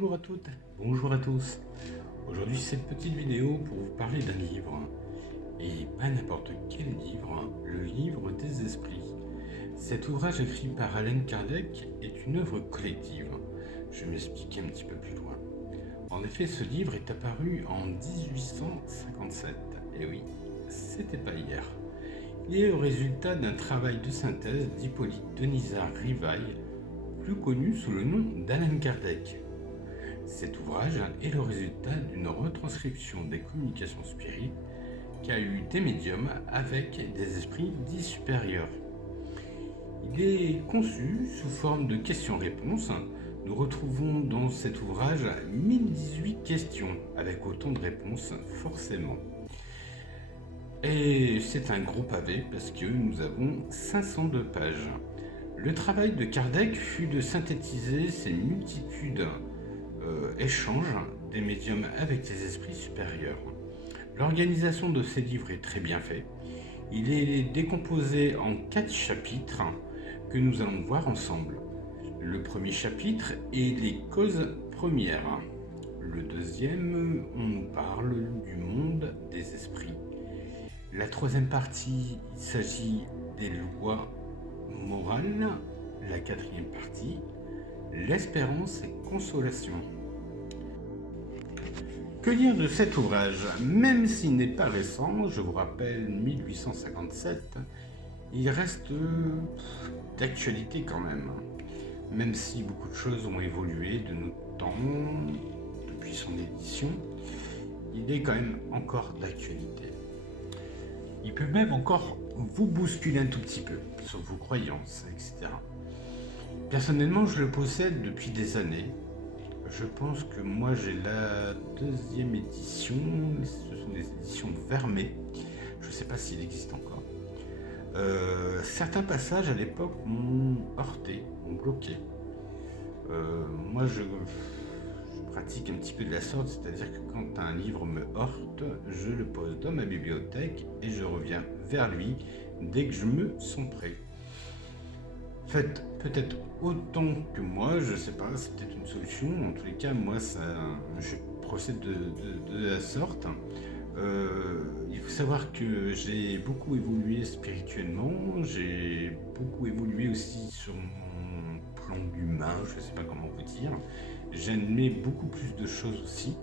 Bonjour à toutes, bonjour à tous. Aujourd'hui, cette petite vidéo pour vous parler d'un livre. Et pas n'importe quel livre, le livre des esprits. Cet ouvrage écrit par Allan Kardec est une œuvre collective. Je vais m'expliquer un petit peu plus loin. En effet, ce livre est apparu en 1857. Et oui, c'était pas hier. Il est le résultat d'un travail de synthèse d'Hippolyte Denisard Rivail, plus connu sous le nom d'Allan Kardec. Cet ouvrage est le résultat d'une retranscription des communications spirites qu'a eu des médiums avec des esprits dits supérieurs. Il est conçu sous forme de questions-réponses. Nous retrouvons dans cet ouvrage 1018 questions, avec autant de réponses forcément. Et c'est un gros pavé parce que nous avons 502 pages. Le travail de Kardec fut de synthétiser ces multitudes échanges des médiums avec des esprits supérieurs. L'organisation de ces livres est très bien faite. Il est décomposé en 4 chapitres que nous allons voir ensemble. Le premier chapitre est les causes premières. Le deuxième, on nous parle du monde des esprits. La troisième partie, il s'agit des lois morales. La quatrième partie, l'espérance et consolation. Que dire de cet ouvrage? Même s'il n'est pas récent, je vous rappelle 1857, il reste d'actualité quand même. Même si beaucoup de choses ont évolué de nos temps, depuis son édition, il est quand même encore d'actualité. Il peut même encore vous bousculer un tout petit peu sur vos croyances, etc. Personnellement, je le possède depuis des années. Je pense que moi j'ai la deuxième édition, ce sont des éditions Vermeer, je ne sais pas s'il existe encore. Certains passages à l'époque m'ont heurté, m'ont bloqué. Moi je pratique un petit peu de la sorte, c'est-à-dire que quand un livre me heurte, je le pose dans ma bibliothèque et je reviens vers lui dès que je me sens prêt. Faites peut-être autant que moi, je sais pas, c'est peut-être une solution. En tous les cas, moi, je procède de la sorte. Il faut savoir que j'ai beaucoup évolué spirituellement, j'ai beaucoup évolué aussi sur mon plan humain, je sais pas comment vous dire. J'admets beaucoup plus de choses aussi.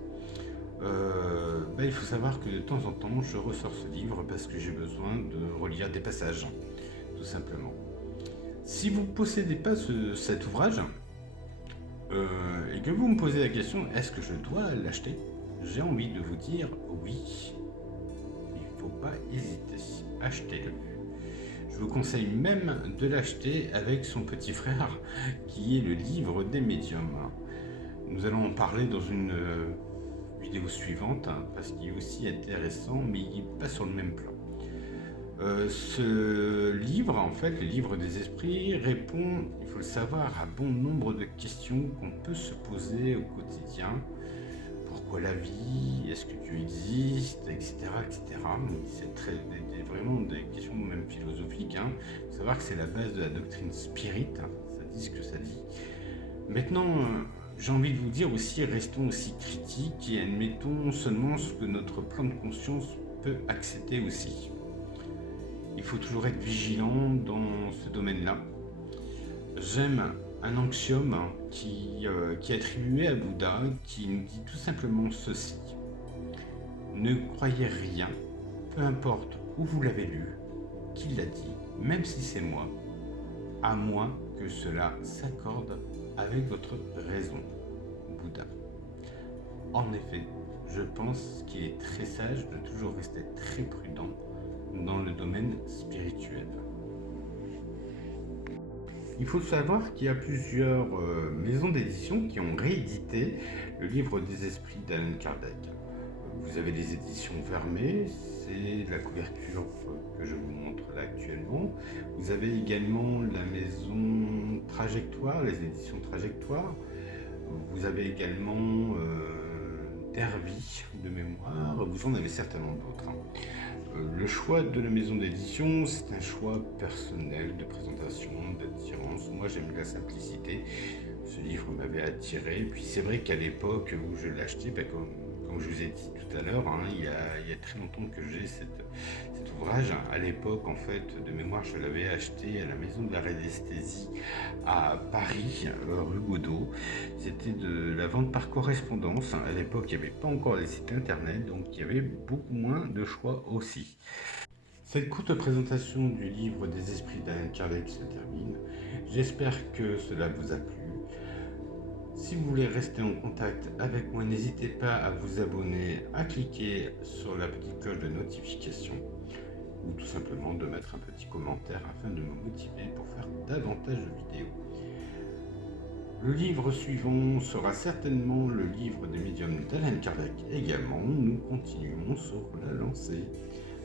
Il faut savoir que de temps en temps, je ressors ce livre parce que j'ai besoin de relire des passages, tout simplement. Si vous ne possédez pas cet ouvrage et que vous me posez la question est-ce que je dois l'acheter, j'ai envie de vous dire oui. Il ne faut pas hésiter, achetez-le. Je vous conseille même de l'acheter avec son petit frère qui est le livre des médiums. Nous allons en parler dans une vidéo suivante parce qu'il est aussi intéressant mais il n'est pas sur le même plan. Ce livre, en fait, le livre des esprits, répond, il faut le savoir, à bon nombre de questions qu'on peut se poser au quotidien. Pourquoi la vie? Est-ce que Dieu existe? Etc. etc. C'est vraiment des questions même philosophiques. Il faut savoir que c'est la base de la doctrine spirit, ça dit ce que ça dit. Maintenant, j'ai envie de vous dire aussi, restons aussi critiques et admettons seulement ce que notre plan de conscience peut accepter aussi. Il faut toujours être vigilant dans ce domaine-là. J'aime un axiome qui est attribué à Bouddha, qui nous dit tout simplement ceci. Ne croyez rien, peu importe où vous l'avez lu, qui l'a dit, même si c'est moi, à moins que cela s'accorde avec votre raison. Bouddha. En effet, je pense qu'il est très sage de toujours rester très prudent dans le domaine spirituel. Il faut savoir qu'il y a plusieurs maisons d'édition qui ont réédité le livre des esprits d'Allan Kardec. Vous avez les éditions Vermeer, c'est la couverture que je vous montre là actuellement. Vous avez également la maison Trajectoire, les éditions Trajectoire. Vous avez également Derby de mémoire, vous en avez certainement d'autres. Le choix de la maison d'édition, c'est un choix personnel de présentation, d'attirance. Moi, j'aime la simplicité. Ce livre m'avait attiré. Puis c'est vrai qu'à l'époque où je l'ai acheté, comme je vous ai dit tout à l'heure, hein, il y a très longtemps que j'ai cet ouvrage. À l'époque, en fait, de mémoire, je l'avais acheté à la Maison de la Radiesthésie à Paris, rue Godot. C'était de la vente par correspondance. À l'époque, il n'y avait pas encore les sites internet, donc il y avait beaucoup moins de choix aussi. Cette courte présentation du livre des esprits d'Alan Kardec se termine. J'espère que cela vous a plu. Si vous voulez rester en contact avec moi, n'hésitez pas à vous abonner, à cliquer sur la petite cloche de notification ou tout simplement de mettre un petit commentaire afin de me motiver pour faire davantage de vidéos. Le livre suivant sera certainement le livre des médiums d'Alan Kardec également. Nous continuons sur la lancée.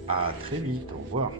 À très vite, au revoir.